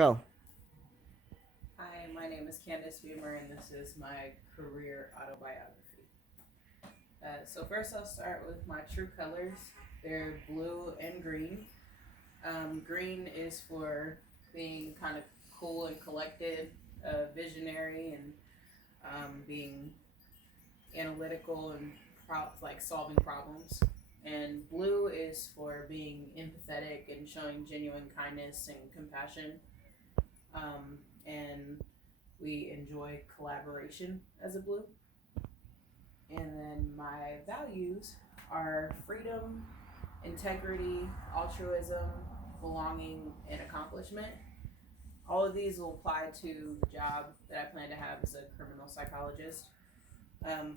Go. Hi, my name is Candace Beamer, and this is my career autobiography. So first, I'll start with my true colors. They're blue and green. Green is for being kind of cool and collected, visionary, and being analytical and like solving problems. And blue is for being empathetic and showing genuine kindness and compassion. And we enjoy collaboration as a blue. And then my values are freedom, integrity, altruism, belonging, and accomplishment. All of these will apply to the job that I plan to have as a criminal psychologist.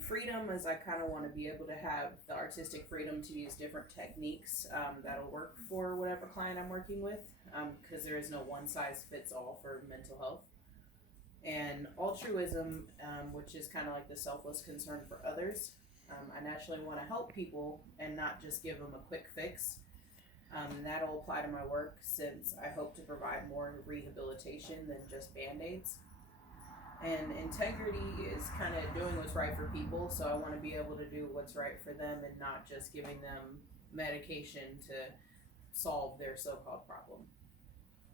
Freedom is I kind of want to be able to have the artistic freedom to use different techniques that'll work for whatever client I'm working with, because there is no one size fits all for mental health. And altruism, which is kind of like the selfless concern for others. I naturally want to help people and not just give them a quick fix. And that'll apply to my work since I hope to provide more rehabilitation than just band aids. And integrity is kind of doing what's right for people, so I want to be able to do what's right for them and not just giving them medication to solve their so called problem.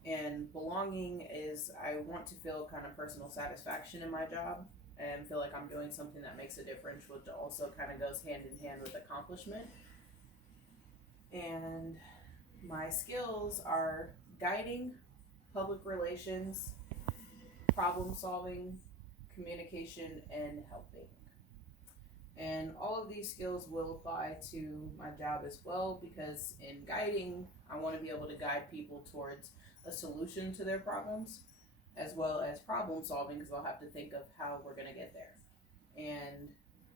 And belonging is I want to feel kind of personal satisfaction in my job and feel like I'm doing something that makes a difference, which also kind of goes hand in hand with accomplishment. And my skills are guiding, public relations, problem solving, communication, and helping. And all of these skills will apply to my job as well because in guiding, I want to be able to guide people towards a solution to their problems as well as problem solving because I'll have to think of how we're going to get there. And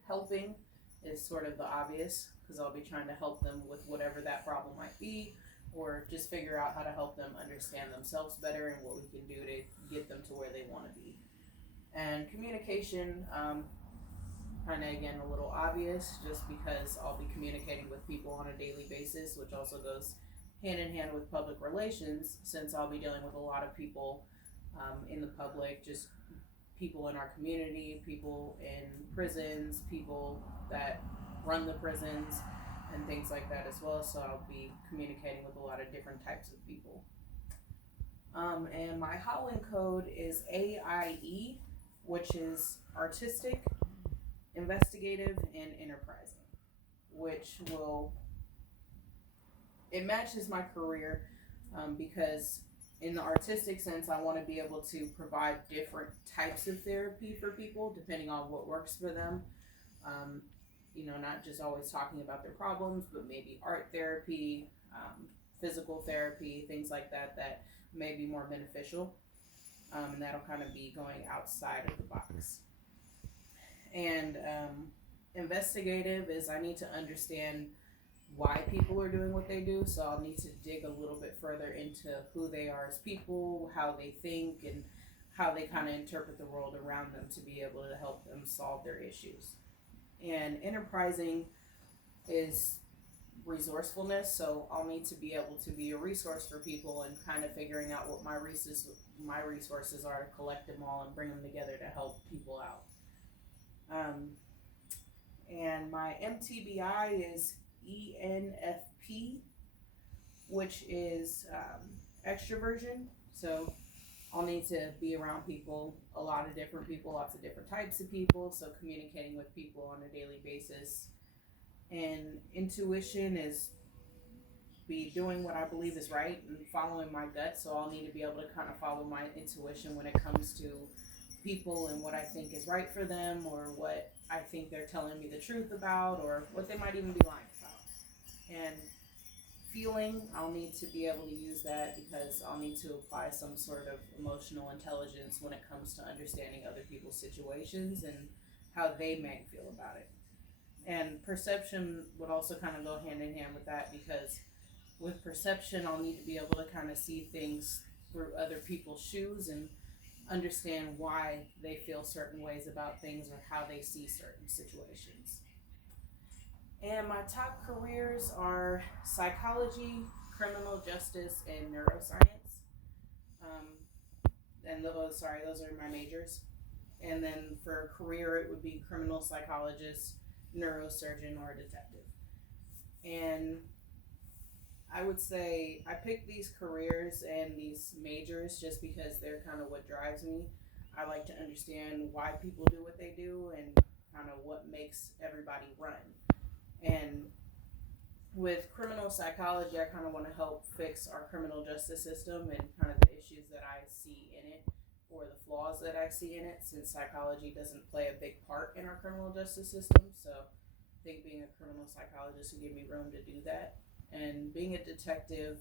helping is sort of the obvious because I'll be trying to help them with whatever that problem might be or just figure out how to help them understand themselves better and what we can do to get them to where they want to be. And communication, kind of again a little obvious just because I'll be communicating with people on a daily basis, which also goes hand in hand with public relations since I'll be dealing with a lot of people in the public, just people in our community, people in prisons, people that run the prisons, and things like that as well. So I'll be communicating with a lot of different types of people. And my Holland code is AIE, which is artistic, investigative, and enterprising, which will it matches my career because in the artistic sense, I want to be able to provide different types of therapy for people depending on what works for them. Um, not just always talking about their problems, but maybe art therapy, physical therapy, things like that that may be more beneficial. And that'll kind of be going outside of the box. And investigative is I need to understand why people are doing what they do. So I'll need to dig a little bit further into who they are as people, how they think, and how they kind of interpret the world around them to be able to help them solve their issues. And enterprising is resourcefulness. So I'll need to be able to be a resource for people and kind of figuring out what my resources are to collect them all and bring them together to help people out. Um, and my MTBI is ENFP, which is extroversion. So I'll need to be around people, a lot of different people, lots of different types of people. So communicating with people on a daily basis. And intuition is be doing what I believe is right and following my gut. So I'll need to be able to kind of follow my intuition when it comes to people and what I think is right for them or what I think they're telling me the truth about or what they might even be lying about. And feeling, I'll need to be able to use that because I'll need to apply some sort of emotional intelligence when it comes to understanding other people's situations and how they may feel about it. And perception would also kind of go hand in hand with that because with perception, I'll need to be able to kind of see things through other people's shoes and understand why they feel certain ways about things or how they see certain situations. And my top careers are psychology, criminal justice, and neuroscience. Um, and those are my majors. And then for career, it would be criminal psychologist, neurosurgeon, or detective. And I would say I picked these careers and these majors just because they're kind of what drives me. I like to understand why people do what they do and kind of what makes everybody run. And with criminal psychology, I kind of want to help fix our criminal justice system and kind of the issues that I see in it or the flaws that I see in it, since psychology doesn't play a big part in our criminal justice system. So I think being a criminal psychologist would give me room to do that. And being a detective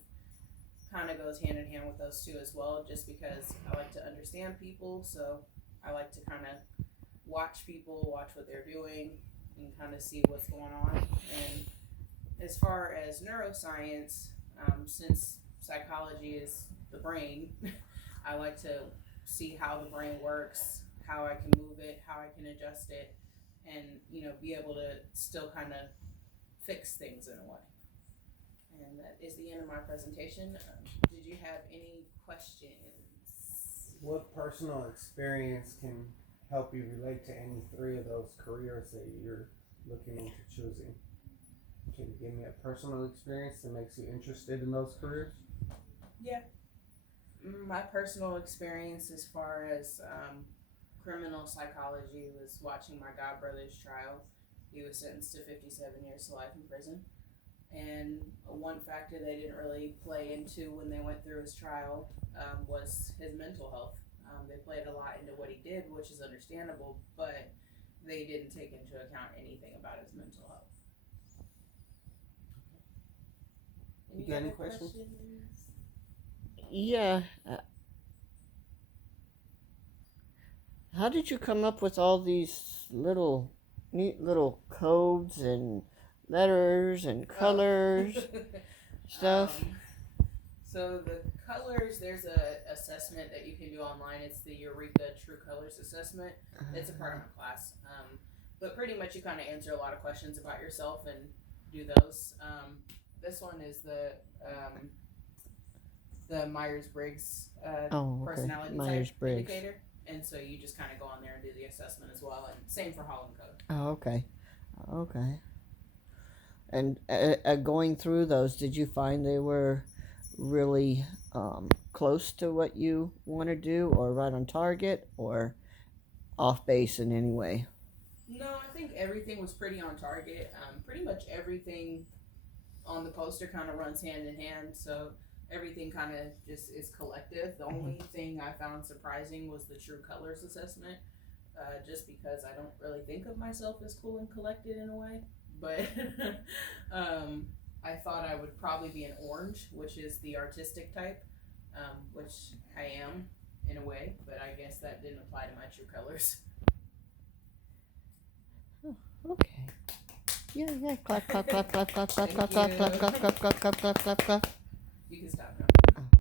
kind of goes hand in hand with those two as well, just because I like to understand people. So I like to kind of watch people, watch what they're doing, and kind of see what's going on. And as far as neuroscience, since psychology is the brain, I like to see how the brain works, how I can move it, how I can adjust it, and be able to still kind of fix things in a way. And that is the end of my presentation. Did you have any questions? What personal experience can help you relate to any three of those careers that you're looking into choosing? Can you give me a personal experience that makes you interested in those careers? Yeah. My personal experience as far as criminal psychology was watching my godbrother's trial. He was sentenced to 57 years to life in prison. And one factor they didn't really play into when they went through his trial was his mental health. They played a lot into what he did, which is understandable, but they didn't take into account anything about his mental health. You got any questions? Yeah. How did you come up with all these neat little codes and letters and colors stuff? So the colors, there's a assessment that you can do online. It's the Eureka True Colors Assessment. It's a part of my class. But pretty much you kind of answer a lot of questions about yourself and do those. This one is the Myers-Briggs personality Myers-Briggs type indicator. And so you just kind of go on there and do the assessment as well. And same for Holland Code. Oh, okay. And going through those, did you find they were really close to what you want to do, or right on target, or off base in any way? No, I think everything was pretty on target. Pretty much everything on the poster kind of runs hand in hand, so everything kind of just is collective. The only thing I found surprising was the True Colors Assessment, just because I don't really think of myself as cool and collected in a way. But I thought I would probably be an orange, which is the artistic type, which I am in a way, but I guess that didn't apply to my true colors. Oh, okay. Yeah. Clap, clap, clap, clap, clap, clap, clap, clap, clap, clap, clap, clap, clap, clap, clap, clap. You can